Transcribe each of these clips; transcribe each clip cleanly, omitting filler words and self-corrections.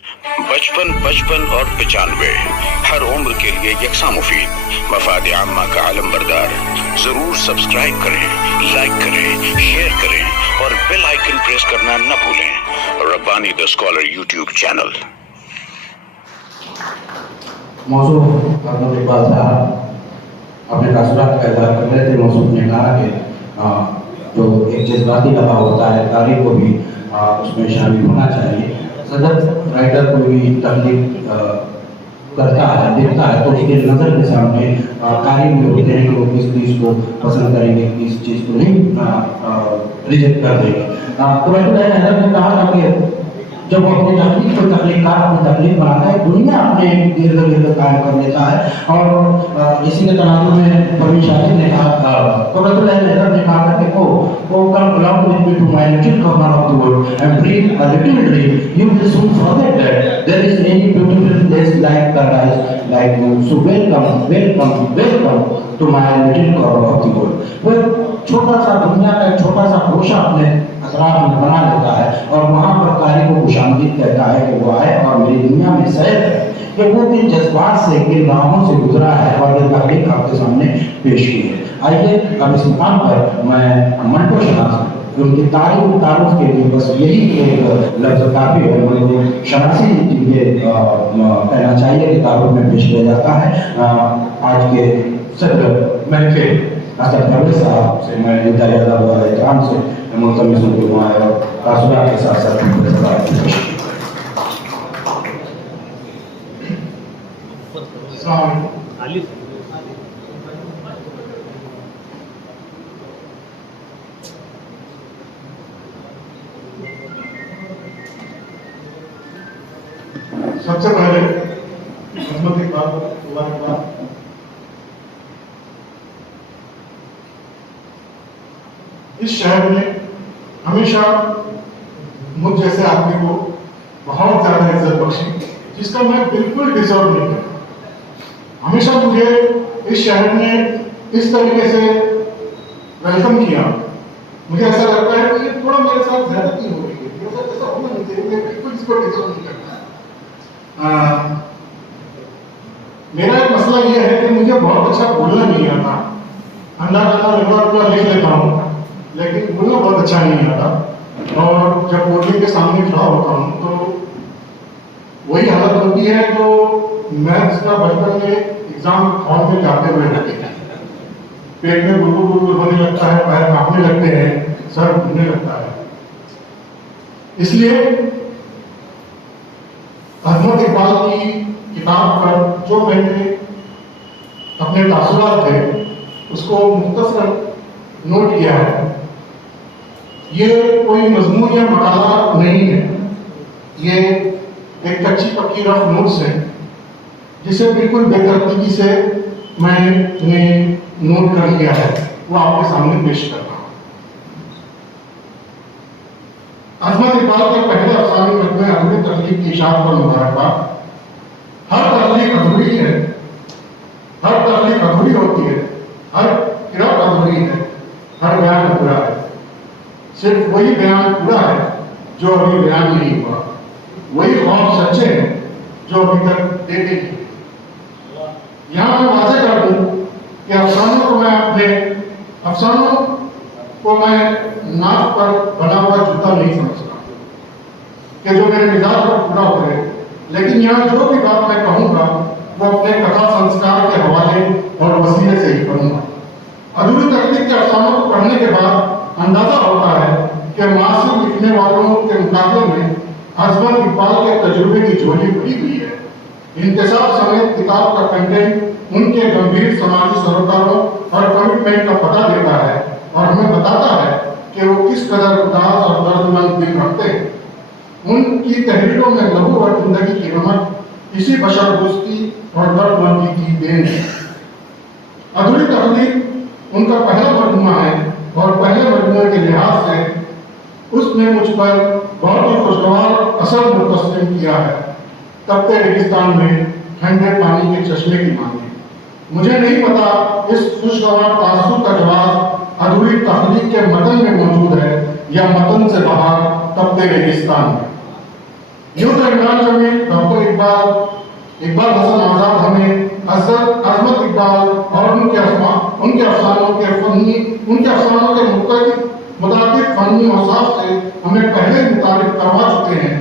55 55 اور 95 ہر عمر کے لیے یکساں مفید، مفاد عامہ کا عالم بردار۔ ضرور سبسکرائب کریں، لائک کریں، شیئر کریں اور بیل آئیکن پریس کرنا نہ بھولیں۔ ربانی دا اسکالر یوٹیوب چینل۔ موصوف حضرت اقبال صاحب اپنے تاثرات کا اظہار کر رہے تھے۔ موصوف نے کہا کہ جو ایک جذباتی لگاؤ ہوتا ہے قاری کو بھی اس میں شامل ہونا چاہیے۔ صدر رائٹر کوئی بھی تخلیق کرتا ہے، دیکھتا ہے تو اس کے نظر کے سامنے قاری بھی ہوتے ہیں کہ وہ کس چیز کو پسند کریں گے، کس چیز کو نہیں ریجیکٹ کر دیں گے۔ تو رائٹر نے کہا تھا کہ جب وہ اپنی تخلیق کو تخلیقات کو تخلیق بناتا ہے، دنیا اپنے ارد گرد قائم کر لیتا ہے۔ اور اسی کے تناظر میں پروین شاکر نے کہا، قرۃ العین حیدر نے کہا کہ "Oh, come along with me to my little corner of the world and breathe a little dream. You will soon forget that there is any beautiful place like paradise like you. So welcome, welcome, welcome to my little corner of the world." وہ چھوٹا سا دنیا کا ایک چھوٹا سا گوشہ اپنے اطراف میں بنا لیتا ہے اور وہاں پر قاری کو خوش آمدید کہتا ہے کہ وہ آئے اور میری دنیا میں سیر کرے، کہ وہ کن جذبات سے، کن راہوں سے گزرا ہے اور یہ تحریک آپ کے سامنے پیش کی ہے۔ آئیے اب اس مقام پر میں منٹو شناس ان کی تعارف کے لیے بس یہی ایک لفظ کافی ہے۔ منٹو شناسی جن کے کہنا چاہیے کہ تعارف میں پیش کیا جاتا ہے۔ آج کے صدر محفل اسد پرویز صاحب سے میں اجازت و احترام سے ملتمس ہوں کہ وہ آئے اور تاثرات کے ساتھ ساتھ سب سے پہلے خدمت اقبال اللہ اقبال اس شہر نے ہمیشہ مجھ جیسے آدمی کو بہت زیادہ عزت بخشی، جس کا میں بالکل ڈیزرو نہیں کرتا۔ ہمیشہ مجھے اس شہر نے اس طریقے سے ویلکم کیا، مجھے ایسا لگتا ہے کہ یہ تھوڑا میرے ساتھ زیادتی ہو رہی ہے، میرے ساتھ ایسا ہونا نہیں چاہیے، میں بالکل اس کو ڈیزرو نہیں کرتا۔ میرا ایک مسئلہ یہ ہے کہ مجھے بہت اچھا بولنا نہیں آتا، اندازہ لکھ لیتا ہوں لیکن بولنا بہت اچھا نہیں آتا، اور جب بولنے کے سامنے کھڑا ہوتا ہوں تو وہی حالت ہوتی ہے جو میتھس کا بچپن میں ایگزام ہال میں جاتے ہوئے رہتے ہیں، پیٹ میں گڑگڑ ہونے لگتا ہے، پیر کانپنے لگتے ہیں، سر گھومنے لگتا ہے۔ اس لیے عظمت اقبال کی کتاب پر جو میں نے اپنے تاثرات تھے اس کو مختصر نوٹ کیا ہے۔ یہ کوئی مضمون یا مقالہ نہیں ہے، یہ ایک کچی پکی رف نوٹس ہے جسے بالکل بے ترتیبی سے میں نے نوٹ کر لیا ہے، وہ آپ کے سامنے پیش کر رہا ہوں۔ عظمت اقبال کے پہلے افسانے میں ادھوری تخلیق کی اشاعت پر مبارکباد۔ ہر تخلیق ادھوری ہے، ہر تخلیق ادھوری ہوتی ہے، ہر قرأت ادھوری ہے، ہر بیان ادھورا ہے۔ صرف وہی بیان پورا ہے جو ابھی بیان نہیں ہوا، وہی خواب سچے ہیں جو ابھی تک دیکھے نہیں۔ یہاں میں واضح کر دوں کہ افسانوں کو میں ناک پر بنا ہوا جوتا نہیں سمجھتا کہ جو میرے مزاج پر پورا اترے، لیکن یہاں جو بھی بات میں کہوں گا وہ اپنے کتھا سنسکار کے حوالے اور وسیلے سے ہی کروں گا۔ ادھوری تخلیق کے افسانوں کو پڑھنے کے بعد اندازہ ہوتا ہے کہ معاصر لکھنے والوں کے مقابلے میں عظمت اقبال کے تجربے کی جھولی بڑی ہوئی ہے۔ انتصاب سمیت کتاب کا کنٹینٹ ان کے گمبھیر سماجی سروکاروں اور کمٹمنٹ کا پتہ دیتا ہے اور ہمیں بتاتا ہے کہ وہ کس قدر اداس اور دردمند دل رکھتے ہیں۔ ان کی تحریروں میں لہو اور زندگی کی رمق اسی بشر دوستی اور دردمندی کی دین ہے۔ ادھوری تخلیق ان کا پہلا مجموعہ ہے اور پہلے مجموعے کے لحاظ سے اس نے مجھ پر بہت ہی خوشگوار اثر مرتسم کیا ہے۔ تپتے ریگستان میں ٹھنڈے پانی کے چشمے کی مانگی۔ مجھے نہیں پتا اس خوشگوار تاثر کا جواب ادھوری تخلیق کے متن میں موجود ہے یا متن سے باہر تپتے ریگستان میں۔ यूं तो इमरान जमील, डॉक्टर इकबाल हसन आजाद हमें अजमत इकबाल और उनके अफसानों के मुताबिक फनी औसाफ से हमें पहले मुताबिक करवा चुके हैं।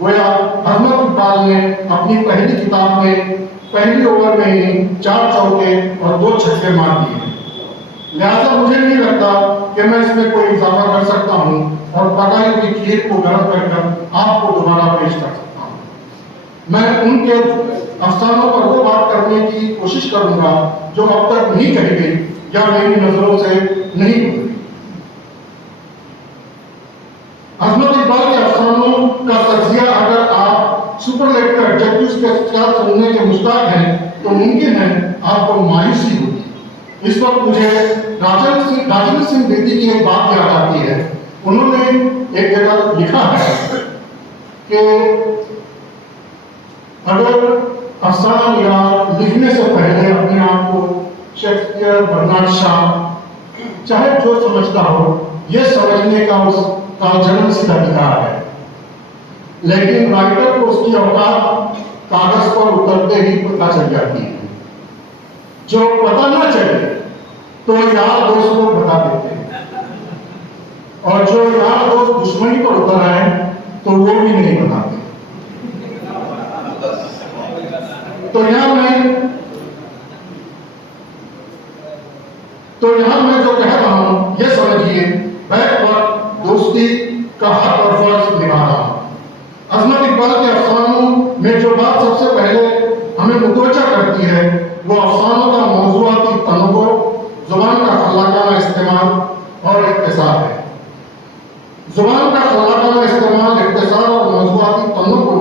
गोया अजमत इकबाल ने अपनी पहली किताब में पहली ओवर में ही 4 चौके और 2 छक्के मार दिए। लिहाजा मुझे नहीं लगता कि मैं इसमें कोई इजाफा कर सकता हूँ और पकाई हुई खीर को गर्म कर आपको दोबारा पेश कर सकता हूँ। मैं उनके अफसानों पर वो बात करने की कोशिश करूंगा जो अब तक नहीं कही गई या मेरी नजरों से नहीं गुजरी। अजमत इकबाल के अफसानों का तज्जिया अगर आप सुपरलेटिव एडजेक्टिव्स के साथ सुनने के मुश्ताक हैं तो मुमकिन है आपको मायूसी होगी। इस वक्त मुझे राजेंद्र सिंह बेदी की एक बात याद आती है। उन्होंने एक जगह लिखा है कि अगर अफसाना निगार लिखने से पहले अपने आप को शेक्सपियर, बर्नार्ड शॉ चाहे जो समझता हो, यह समझने का उसका जन्मसिद्ध अधिकार है, लेकिन राइटर को उसकी औकात कागज पर उतरते ही पता चल जाती है। जो पता ना चले तो यार दोस्त को बता देते हैं, और जो यार दोस्त दुश्मनी पर उतर आए तो वो भी नहीं बताते। तो यहां मैं जो कह रहा हूं ये समझिए, बैक वक्त दोस्ती का हक और फर्ज निभा रहा हूं। अजमत इकबाल के अफसानों में जो बात सबसे पहले हमें मुतवज्जा करती है वो अफसानों का मौजूआती तनव्वुर, जुबान का खल्लाकाना इस्तेमाल और इख्तिसार है। जुबान का खल्लाकाना इस्तेमाल, इख्तिसार और मौजूआती तनव्वुर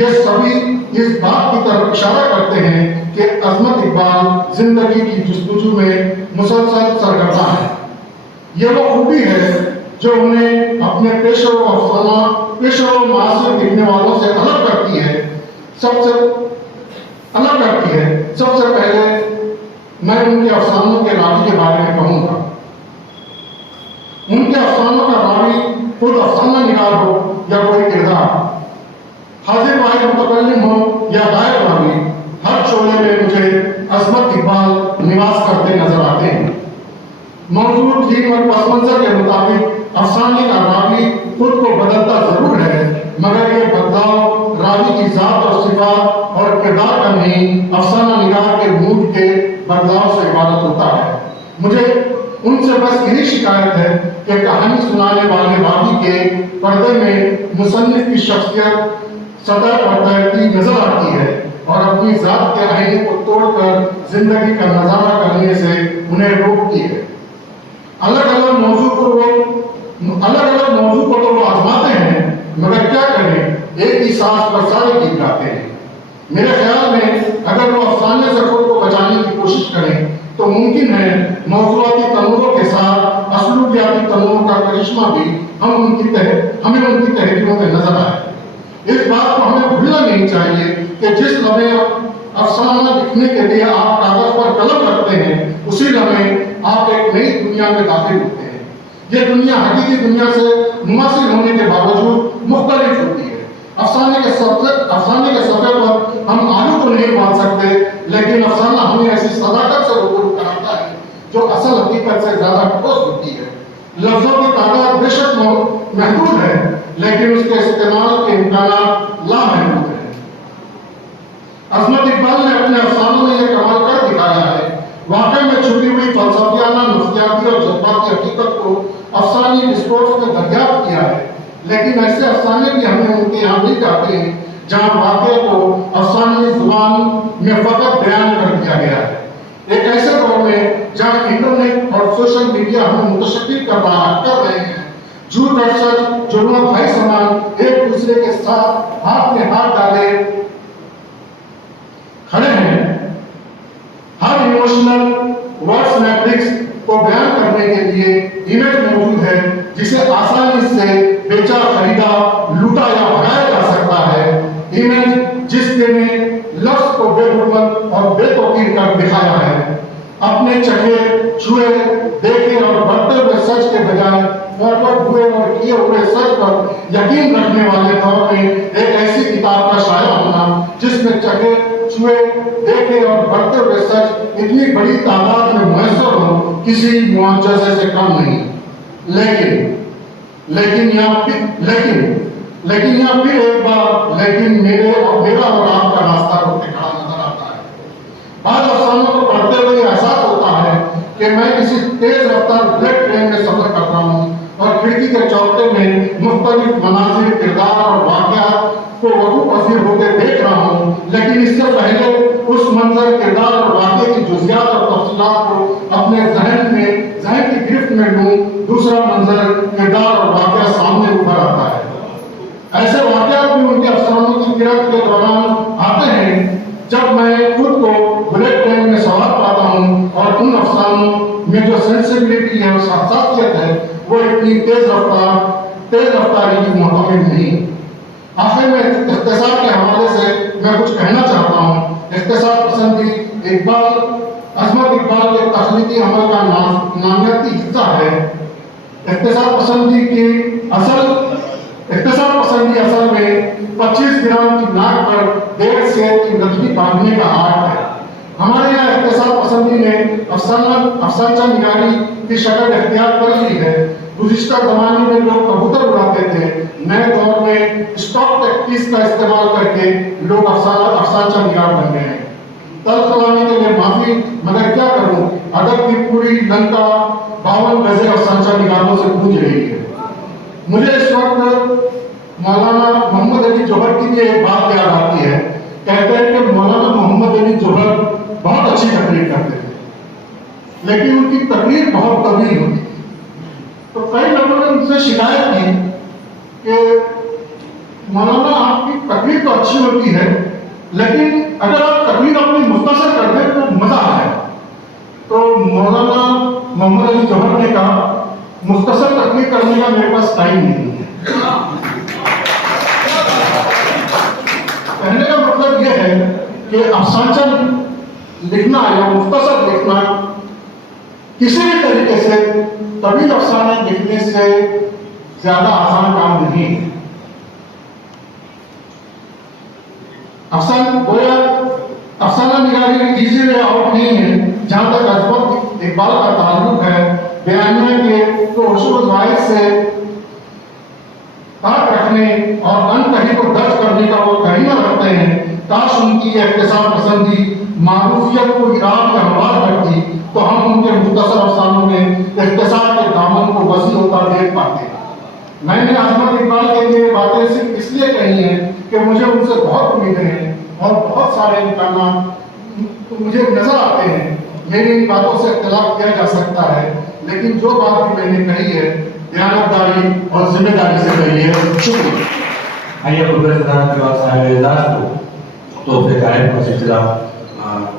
ये सभी इस बात की तरफ इशारा करते हैं कि अजमत इकबाल जिंदगी की जुस्तजू में मुसलसल सरगर्दा है। ये वो खूबी है जो उन्हें अपने पेशेवर मासिर लिखने वालों से अलग करती है। सबसे पहले मैं उनके अफसानों के रावी के बारे में कहूंगा। उनके अफसानों का रावी खुद अफसाना निगार हो या कोई किरदार, हाजिर वाहिद मुतकल्लिम हो या गायब रावी, हर शोले में मुझे अजमत इकबाल निवास करते नजर आते हैं। मौजूद थीम और पस मंजर के मुताबिक अफसाने का रावी खुद को बदलता जरूर है, मगर ये बदलाव रावी की जात और सिफात और किरदार का नहीं, अफसाना निगार के मूड के बदलाव से इबारत होता है। मुझे उनसे बस यही शिकायत है कि कहानी सुनाने वाले रावी के पर्दे में मुसन्निफ की शख्सियत सतह पर तैरती नजर आती है और अपनी जात के आईने को तोड़कर जिंदगी का नजारा करने से उन्हें रोकती है। अलग अलग मौजू को तो वो आजमाते हैं, मगर क्या करें, एक ही सांस पर सारे गीत गाते हैं। मेरे ख्याल में अगर वो अफसाने से खुद को बचाने की कोशिश करें तो मुमकिन है मौजूआती तनव्वुर के साथ असलूबियाती तनव्वुर का करिश्मा भी हमें उनकी तहरीरों में नजर आए। इस बात को हमें भूलना नहीं चाहिए कि जिस लम्हे अफसाना लिखने के लिए आप कागज पर कलम रखते हैं, उसी लम्हे आप एक नई दुनिया में दाखिल होते हैं। ये दुनिया हकीकी दुनिया से मुमासिल होने के बावजूद मुख्तलिफ होती है। अफसाने के सफे पर हम आलू को नहीं बांध सकते, लेकिन अफसाना हमें ऐसी सदाकत से रूबरू कराता है जो असल हकीकत से ज्यादा ठोस होती है। लफ्जों की तादाद बेशक महदूद है, लेकिन उसके इस्तेमाल के इम्कानात लामहदूद हैं। अजमत इकबाल ने अपने अफसानों में यह कमाल कर दिखाया है। वाकई में छुपी हुई फलसफियाना, नफ्सियाती और जज्बाती हकीकत को अफसानी डिस्कोर्स में दरियाफ्त किया है, लेकिन ऐसे अफसाने भी हमें उनके यहाँ मिल जाते हैं जहाँ वाक़े को अफसानी जुबान में फकत बयान कर दिया गया है। एक ऐसे दौर में जहाँ इंटरनेट और सोशल मीडिया हमें मुतशक्किल कर रहे हैं, झूठ और सच जुर्म भाई समान एक दूसरे के साथ हाथ में हाथ डाले खड़े हैं। हर इमोशनल वर्ड्स मैट्रिक्स को बयान करने के लिए इमेज मौजूद है जिसे आसानी से बेचा, खरीदा, लूटा या भगाया जा सकता है। इमेज जिसके ने लफ्ज को बेहुरमत और बेतौकीर कर दिखाया है। अपने चखे, छुए, देखे और बढ़ते हुए सच के बजाय प्रकट हुए और किए हुए सच पर यकीन रखने वाले दौर में एक ऐसी किताब का शाया होना जिसमें चखे छुए देखे और बढ़ते हुए सच इतनी बड़ी तादाद में मुयस्सर हो किसी मुआवजे से कम नहीं। लेकिन यहाँ फिर एक बार लेकिन मेरा और आपका रास्ता रोकने खड़ा नजर आता है। बाद अफसानों को पढ़ते हुए एहसास होता है कि मैं किसी तेज रफ्तार बुलेट ट्रेन में सफर कर रहा हूँ और खिड़की के चौथे में मुख्तलिफ मनाजिर, किरदार और वाक़यात को वकूफ़ पसीर होते देख रहा हूँ, लेकिन इससे पहले उस मंजर, किरदार और वाक़े की जुज़ियात और तफसीलात को अपने जहन की गिरफ्त में लूँ, दूसरा मंजर, किरदार और वाक़या सामने उभर आता है। ऐसे वाक़यात भी उनके अफसानों की किरत के दौरान आते हैं जब मैं खुद को बुलेट ट्रेन में सवार पाता हूँ और उन अफसानों में जो सेंसिबिलिटी है और शख्सियत है वो इतनी तेज रफ्तारी की मोहतमिल नहीं। आखिर में इख्तिसार के हवाले से मैं कुछ कहना चाहता हूँ। इख्तिसार पसंदी अज़मत इकबाल के तख्लीकी अमल का नामियाती हिस्सा है। इख्तिसार पसंदी असल में 25 ग्राम की नाक पर 1.5 सेर की नकदी बांधने का आर्ट है। हमारे यहाँ इख्तिसार पसंदी ने अफसानचा निगारी की शक्ल इख्तियार कर ली है। गुज़िश्ता ज़माने में लोग कबूतर उड़ाते थे, नए दौर में स्टॉक टेक्टिक्स का इस्तेमाल करके लोग अफसानचा निगार बन गए हैं। तल्ख कलामी के लिए माफी, मगर क्या करूं, अदब की पूरी लंका 52 गज़ें अफसानचा निगारों से गूंज रही है। मुझे इस वक्त मौलाना मोहम्मद अली जोहर की भी एक बात याद आती है। कहते हैं कि मौलाना मोहम्मद अली जोहर बहुत अच्छी तकरीर करते थे, लेकिन उनकी तकरीर बहुत तवील होती थी। तो कई लोगों ने उनसे शिकायत की कि मौलाना आपकी तकरीर तो अच्छी होती है, लेकिन अगर आप तकरीर अपनी मुख्तसर कर दें तो मजा आए। तो मौलाना मोहम्मद अली जोहर ने कहा, मुख्तसर तकरीर करने का मेरे पास टाइम नहीं है। कहने का मतलब यह है कि अफसानचा लिखना या मुख्तसर लिखना किसी भी तरीके से तवील अफसाने लिखने से ज्यादा आसान काम नहीं है। अफसाना निगारी इजी वे आउट नहीं है। जहां तक अज़मत इकबाल का ताल्लुक है, बयानिया के तो होशो-ओ-ज़वाहिर से ताक रखने और अनकही को दर्ज करने का वो करीना रखते हैं। काश उनकी ये इख्तिसार पसंदी मारूफियत को इराद में हमवार करती तो हम उनके मुख्तसर अफसानों में इख्तिसार के दामन को वसी होता देख पाते। मैंने अज़मत इकबाल के लिए बातें सिर्फ इसलिए कही हैं कि मुझे उनसे बहुत उम्मीदें हैं और बहुत सारे इम्कानात मुझे नजर आते हैं। मेरी इन बातों से इख्तिलाफ किया जा सकता है, लेकिन जो बात भी मैंने कही है दयानतदारी और जिम्मेदारी से कही है। शुक्रिया। आइए तो फिर गायब का सिलसिला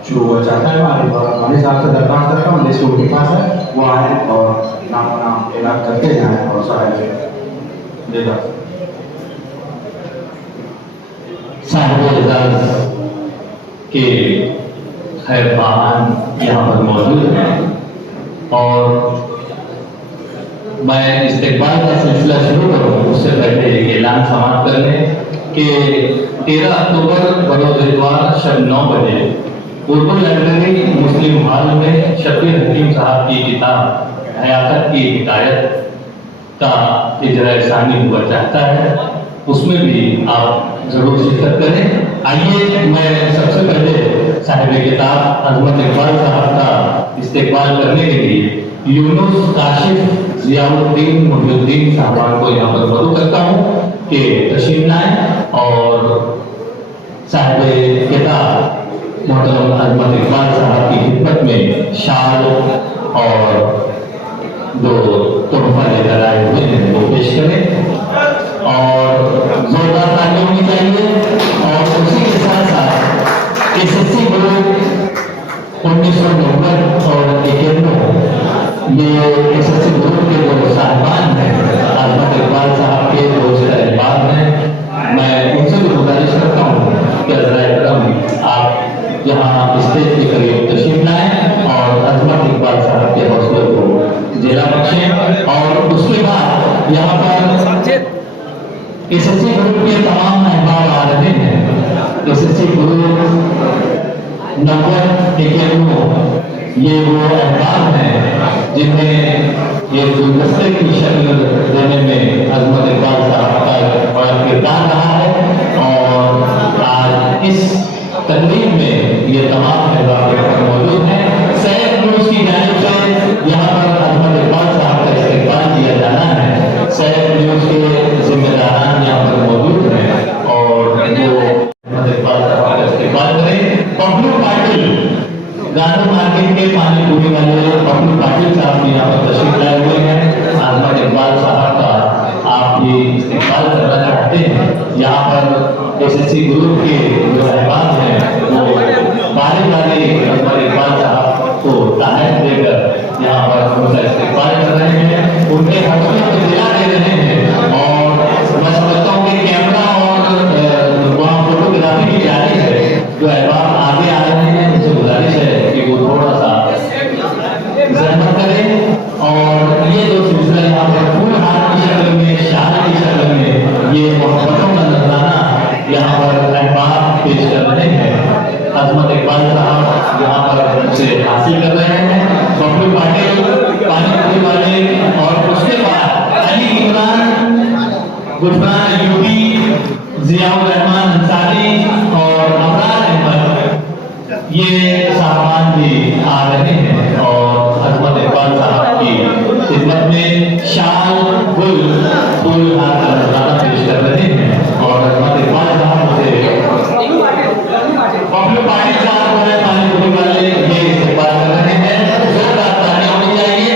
शुरू हुआ चाहता है। हमारे साहब से दरख्वास्त करता हूँ जिसके उनके पास है वो आए और नाम ऐलान करते जाएं और सारे देगा साहब के खैर ख़्वाहान यहाँ पर मौजूद हैं और मैं इस्तेक़बाल का सिलसिला शुरू करूँ उससे पहले एक ऐलान समाप्त कर लें कि 13 अक्टूबर बरोज़ शब 9 बजे उर्दू लाइब्रेरी मुस्लिम हॉल में शब्बीर हकीम साहब की किताब हयात की हिकायत का इजरा सानी हुआ चाहता है, उसमें भी आप जरूर शिरकत करें। आइए मैं सबसे पहले साहिब किताब अज़मत इकबाल साहब का इस्तेक़बाल करने के लिए यूनुस काशिफ ज़ियाउद्दीन मुहिउद्दीन साहब को यहाँ पर मदऊ करता हूँ कि तशरीफ लाएं और साहिब किताब मोहतरम अज़मत इकबाल साहब की खिदमत में शाल और जो तोहफा लेकर आए हुए हैं वो पेश करें और जोरदार तालियां होनी चाहिए। और उसी के साथ साथ एसएससी ग्रुप 1990 और 91 ये एसएससी ग्रुप के जो साहिबान हैं अज़मत इकबाल साहब के जो साहिबान हैं, मैं उनसे भी गुजारिश करता हूँ कि अज़राए आप यहाँ स्टेज के करीब तशरीफ लाएं और अज़मत इकबाल साहब के हौसले को जिला बख्शें और उसके बाद एसएससी ग्रुप के तमाम अहबाब आ रहे हैं। एसएससी ग्रुप नंबर 91 ये वो अहबाब हैं जिन्हें ये गुलदस्ते की शक्ल देने में अजमत इकबाल साहब का बड़ा किरदार रहा है। और आज इस तकरीब में ये तमाम अहबाब मौजूद हैं। सैयद न्यूज़ की जानिब से यहाँ पर अजमत इकबाल साहब का इस्तेकबाल किया जाना है। सैयद न्यूज़ के जिम्मेदारान यहाँ पर मौजूद हैं और वो अजमत इकबाल साहब का इस्तेकबाल करें। पब्लू पाटिल, गांधी मार्केट के पानी पूरी वाले पब्लू पाटिल साहब भी यहाँ पर तशरीफ लाए हुए हैं। अजमत इकबाल साहब का आप ये इस्तेकबाल करना चाहते हैं। यहाँ पर एसएससी ग्रुप के जो अहबाब हैं वो बारे अजमत इकबाल साहब को ताहत देकर यहाँ पर उनका इस्तेकबाल कर रहे हैं, उनके हौसलों को दिला दे रहे हैं। और मैं समझता हूँ कि कैमरा और वहाँ फोटोग्राफी की जारी है, जो अहबाब आगे आ रहे हैं उनसे गुजारिश है कि वो थोड़ा सा जहमत करें। और ये जो सिलसिला यहाँ पर फूल हार की शक्ल में, शाल की शक्ल में ये मोहब्बतों का नजराना यहाँ पर अहबाब पेश कर रहे हैं। अजमत इकबाल साहब यहाँ पर उनसे हासिल कर रहे हैं। पब्लू पाटिल पानी पूरी वाले और उसके बाद अली इमरान, गुजरान यूपी, जियाउर रहमान अंसारी और अमरान अहमद ये साहबान भी आ रहे हैं और अजमत इकबाल साहब की खिदमत में शाल, गुल, फूल हार का नजराना पेश कर रहे हैं। और अजमत इकबाल साहब से पब्लू पाटिल साहब जो है पानी पूरी वाले ये इस्तेकबाल कर रहे हैं। जोरदार तालियां होनी चाहिए।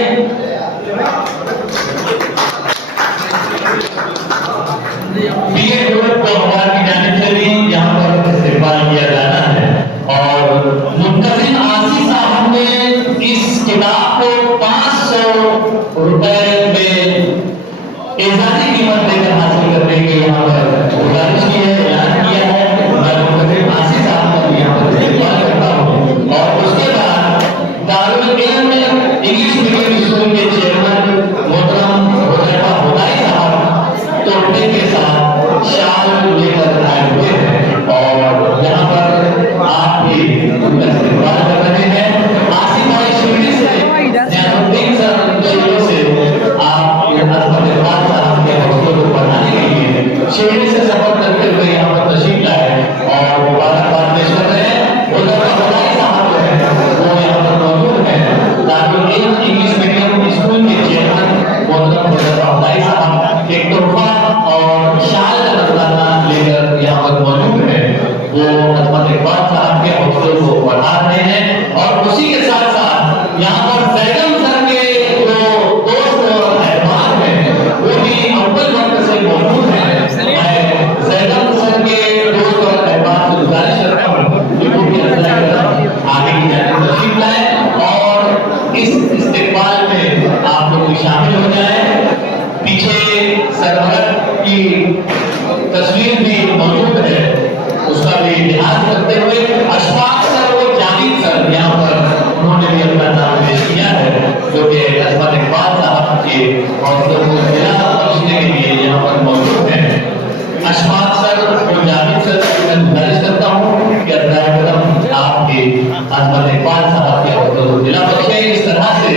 बीए ग्रुप को अखबार की जानिब से भी यहाँ पर इस्तेकबाल किया जाना है। और मुंतजिम आसिफ साहब ने इस किताब को 500 रुपए में एजाजी कीमत देकर हासिल करने की यहाँ पर गुजारिश की है, ऐलान किया है। मैं मुंतजिम आसिफ साहब का यहाँ पर इस्तेकबाल करता हूँ। और उसके बाद दारुल इल्म इंग्लिश मीडियम स्कूल के चेयरमैन मोहतरम हुदैफा हुदाई साहब तोहफे के साथ शाल लेकर आए हुए हैं और यहाँ पर आप भी उनका इस्तेकबाल कर रहे हैं। आसिफ भाई शिवड़ी से, जैनुद्दीन सर शिवड़ी से आप अजमत इकबाल साहब के हौसलों को बढ़ाने के लिए शिवड़ी से सफर करते हुए यहाँ पर तशरीफ लाए और मुबारकबाद पेश कर रहे हैं। हुदैफा हुदाई साहब जो है वो यहाँ पर मौजूद हैं। दारुल इल्म इंग्लिश मीडियम स्कूल के चेयरमैन मोहतरम हुदैफा हुदाई साहब एक तोहफा और शाल का नजराना लेकर यहाँ पर मौजूद है। वो अजमत इकबाल साहब के हौसलों को बढ़ा रहे हैं। और उसी के साथ साथ यहाँ पर जैदम सर के जो दोस्त और अहबाब हैं वो भी अव्वल वक्त से मौजूद हैं। मैं जैदम सर के दोस्त और अहबाब से गुजारिश करता हूँ कि वो भी आगे की जानिब तशरीफ लाएं और इस इस्तेकबाल में आप लोग भी शामिल हो जाएं। पीछे सरहद की तस्वीर भी मौजूद है, उसका भी लिहाज करते हुए अशफाक सर और जावेद सर यहाँ पर उन्होंने भी अपना नाम पेश किया है, जो कि अजमत इकबाल साहब के हौसलों को दिला बख्शने के लिए यहाँ पर मौजूद हैं। अशफाक सर और जावेद सर से मैं गुजारिश करता हूँ कि आपके अजमत इकबाल साहब के हौसलों को दिला बख्शे। इस तरह से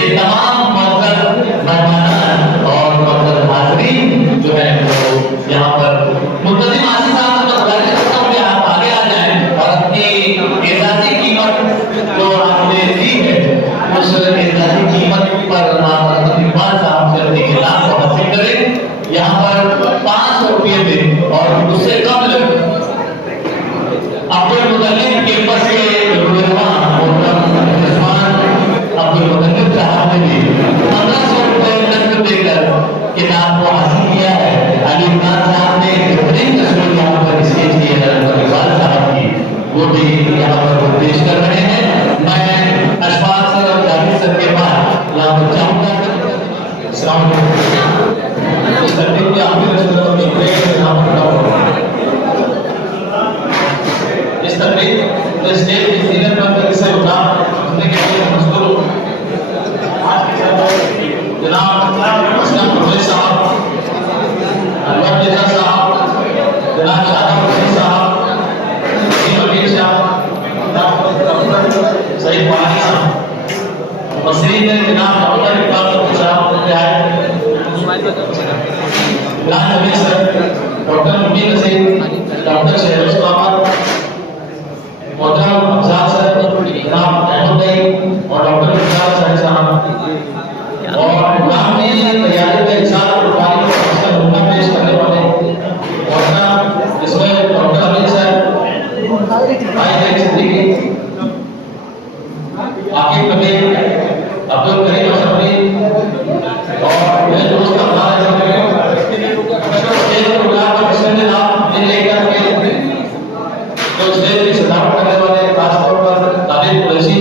ये तमाम मेहमान और हाज़रीन जो है वो यहाँ पर मुंतजिम आसिफ साहब से गुजारिश करता हूँ कि आप आगे आ जाएं और अपनी एजाजी कीमत जो आपने दी है उस एजाजी कीमत पर आप अजमत इकबाल साहब से अपनी किताब को हासिल करें। यहाँ पर 500 रुपये में और उससे कम अब्दुल मुतल्लिब कैंपस के रुलमा अब्दुल मुतल्लिब साहब ने भी 1500 रुपये नकद देकर किताब को हासिल किया है। अली इमरान साहब ने बेहतरीन तस्वीर यहाँ पर स्केच की है अजमत इकबाल साहब की, वो भी यहाँ पर पेश कर रहे हैं। मैं अशफाक सर और जावेद सर के बाद यहाँ पर चाहूँगा इस तकरीब के आखिर इस तकरीब स्टेज की सीनियर पर से सुनने के लिए मजबूर जनाब असलम साहब तो स्टेज की सजावट करने वाले खासतौर पर तालिब कुरैशी,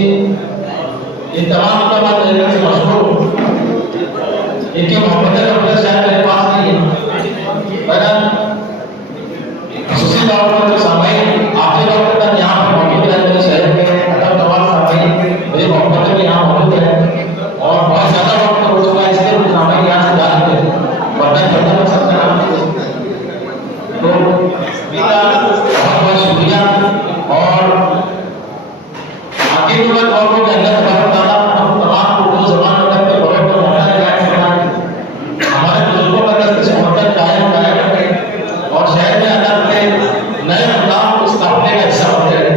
इन तमाम इकदाम लेने से मशहूर, इनकी मोहब्बत का अपना शायद मेरे पास नहीं है, मगर खुसूसी तौर पर जो सामयीन आखिरी वक्त तक यहाँ पर मौजूद है मेरे शहर के अदब नवाज सामयीन, मेरी मोहब्बत भी यहाँ मौजूद है और बहुत ज़्यादा वक्त हो चुका है, इसलिए कुछ सामयीन यहाँ से जा चुके हैं, वरना करता मैं सबका नाम तो बहुत शुक्रिया। और आगे भी मैं लोगों के अंदर बताना हम तमाम को दो जबान रख के बड़ों को होना है हमारे बुजुर्गों का दस्त से मोहब्बत कायम रहे और शहर में अदब के नए अंदाज को स्थापने का हिस्सा होते हैं।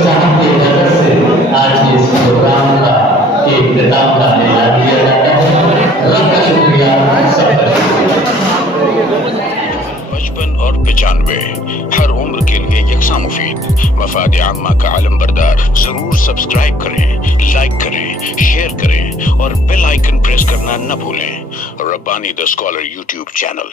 साहब की इजाजत से आज के इस प्रोग्राम का इख्तिताम का ऐलान किया जाता है। रब का शुक्रिया सबका। 55 और 95 हर उम्र के लिए यकसा मुफीद मफाद आम्मा का आलम बरदार। जरूर सब्सक्राइब करें, लाइक करें, शेयर करें और बेल आइकन प्रेस करना न भूलें। Rabbani the scholar YouTube channel.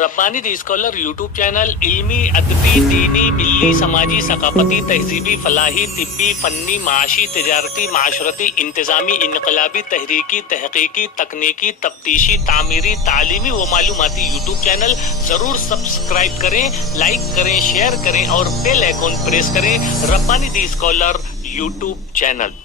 Rabbani the scholar YouTube channel इल्मी, अदबी, दीनी, मिल्ली, समाजी, सकाफती, तहजीबी, फलाही, तिब्बी, फन्नी, माशी, तिजारती, माशरती, इंतजामी, इनकलाबी, तहरीकी, तहकीकी, तकनीकी, तफ्तीशी, तामीरी, तालीमी व मालूमाती यूट्यूब चैनल ज़रूर सब्सक्राइब करें, लाइक करें, शेयर करें और बेल आइकन प्रेस करें। Rabbani the scholar YouTube channel.